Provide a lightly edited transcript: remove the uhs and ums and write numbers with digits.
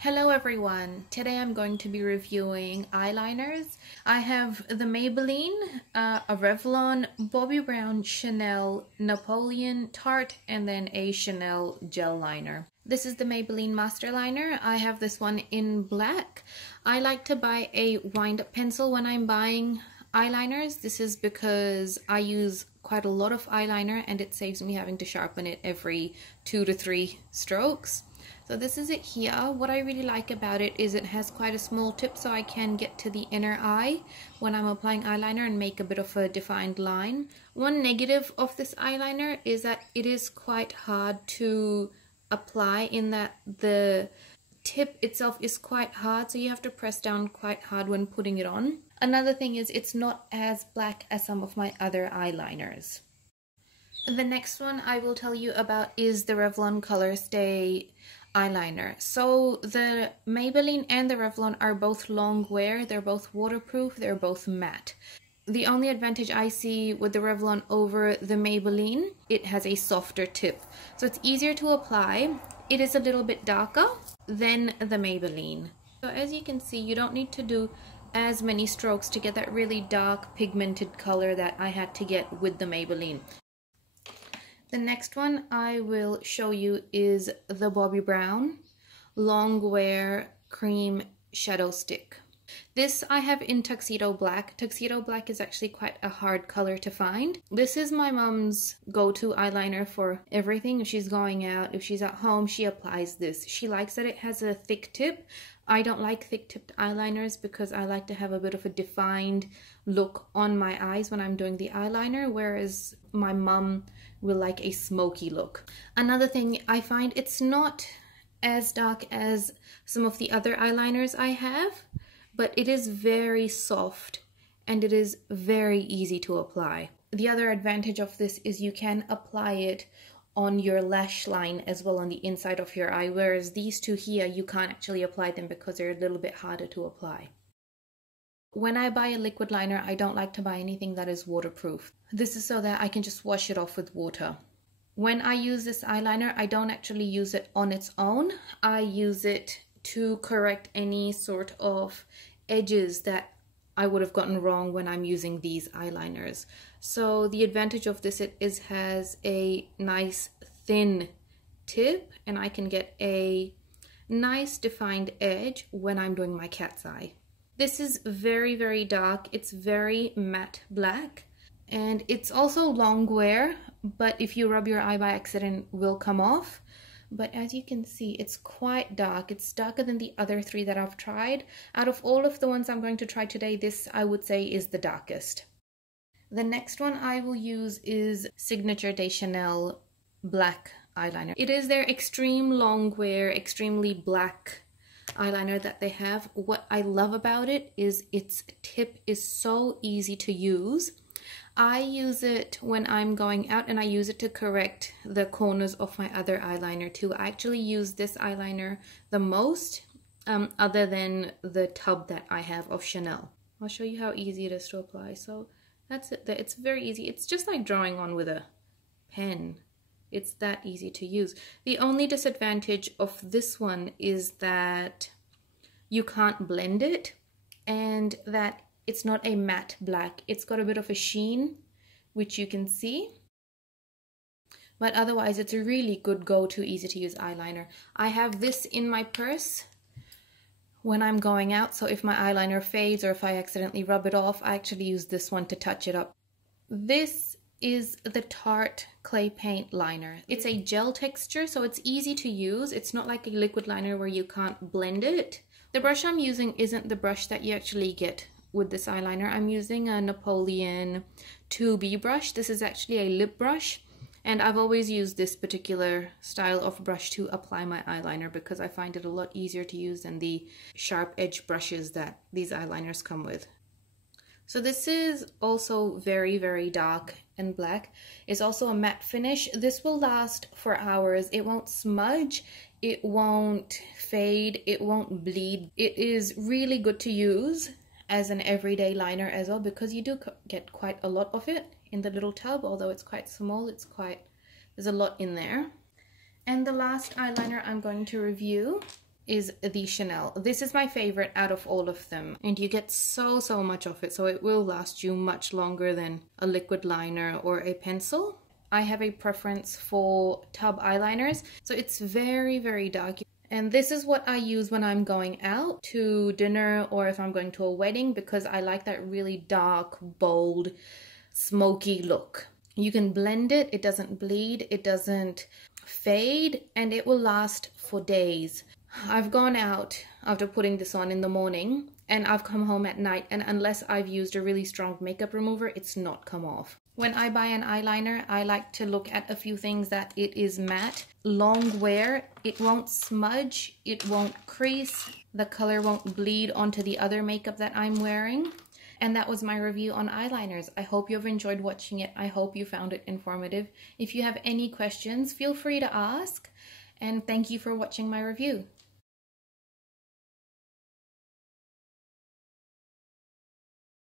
Hello everyone, today I'm going to be reviewing eyeliners. I have the Maybelline, a Revlon, Bobbi Brown, Chanel, Napoleon, Tarte, and then a Chanel gel liner. This is the Maybelline Master Liner. I have this one in black. I like to buy a wind-up pencil when I'm buying eyeliners. This is because I use quite a lot of eyeliner and it saves me having to sharpen it every 2 to 3 strokes. So this is it here. What I really like about it is it has quite a small tip, so I can get to the inner eye when I'm applying eyeliner and make a bit of a defined line. One negative of this eyeliner is that it is quite hard to apply, in that the tip itself is quite hard, so you have to press down quite hard when putting it on. Another thing is it's not as black as some of my other eyeliners. The next one I will tell you about is the Revlon Colorstay eyeliner. So the Maybelline and the Revlon are both long wear, they're both waterproof, they're both matte. The only advantage I see with the Revlon over the Maybelline, it has a softer tip. So it's easier to apply. It is a little bit darker than the Maybelline. So as you can see, you don't need to do as many strokes to get that really dark pigmented color that I had to get with the Maybelline. The next one I will show you is the Bobbi Brown Longwear Cream Shadow Stick. This I have in Tuxedo Black. Tuxedo Black is actually quite a hard color to find. This is my mom's go-to eyeliner for everything. If she's going out, if she's at home, she applies this. She likes that it has a thick tip. I don't like thick-tipped eyeliners because I like to have a bit of a defined look on my eyes when I'm doing the eyeliner, whereas my mom will like a smoky look. Another thing, I find it's not as dark as some of the other eyeliners I have, but it is very soft and it is very easy to apply. The other advantage of this is you can apply it on your lash line as well, on the inside of your eye, whereas these two here you can't actually apply them because they're a little bit harder to apply. When I buy a liquid liner, I don't like to buy anything that is waterproof. This is so that I can just wash it off with water. When I use this eyeliner, I don't actually use it on its own. I use it to correct any sort of edges that I would have gotten wrong when I'm using these eyeliners. So the advantage of this is has a nice thin tip, and I can get a nice defined edge when I'm doing my cat's eye. This is very, very dark. It's very matte black, and it's also long wear, but if you rub your eye by accident, it will come off. But as you can see, it's quite dark. It's darker than the other three that I've tried. Out of all of the ones I'm going to try today, this I would say is the darkest. The next one I will use is Signature Deschanel Black Eyeliner. It is their extreme long wear, extremely black eyeliner that they have. What I love about it is its tip is so easy to use. I use it when I'm going out, and I use it to correct the corners of my other eyeliner too. I actually use this eyeliner the most, other than the tub that I have of Chanel. I'll show you how easy it is to apply. So that's it. It's very easy. It's just like drawing on with a pen. It's that easy to use. The only disadvantage of this one is that you can't blend it, and that it's not a matte black. It's got a bit of a sheen, which you can see. But otherwise, it's a really good go-to, easy to use eyeliner. I have this in my purse when I'm going out, so if my eyeliner fades or if I accidentally rub it off, I actually use this one to touch it up. This is the Tarte Clay Paint Liner. It's a gel texture, so it's easy to use. It's not like a liquid liner where you can't blend it. The brush I'm using isn't the brush that you actually get with this eyeliner. I'm using a Napoleon 2B brush. This is actually a lip brush, and I've always used this particular style of brush to apply my eyeliner because I find it a lot easier to use than the sharp edge brushes that these eyeliners come with. So this is also very, very dark and black. It's also a matte finish. This will last for hours. It won't smudge, it won't fade, it won't bleed. It is really good to use as an everyday liner as well, because you do get quite a lot of it in the little tub. Although it's quite small, there's a lot in there. And the last eyeliner I'm going to review is the Chanel. This is my favorite out of all of them, and you get so much of it, so it will last you much longer than a liquid liner or a pencil. I have a preference for tub eyeliners, so it's very dark. And this is what I use when I'm going out to dinner or if I'm going to a wedding, because I like that really dark, bold, smoky look. You can blend it, it doesn't bleed, it doesn't fade, and it will last for days. I've gone out after putting this on in the morning and I've come home at night, and unless I've used a really strong makeup remover, it's not come off. When I buy an eyeliner, I like to look at a few things: that it is matte, long wear, it won't smudge, it won't crease, the color won't bleed onto the other makeup that I'm wearing. And that was my review on eyeliners. I hope you've enjoyed watching it. I hope you found it informative. If you have any questions, feel free to ask. And thank you for watching my review.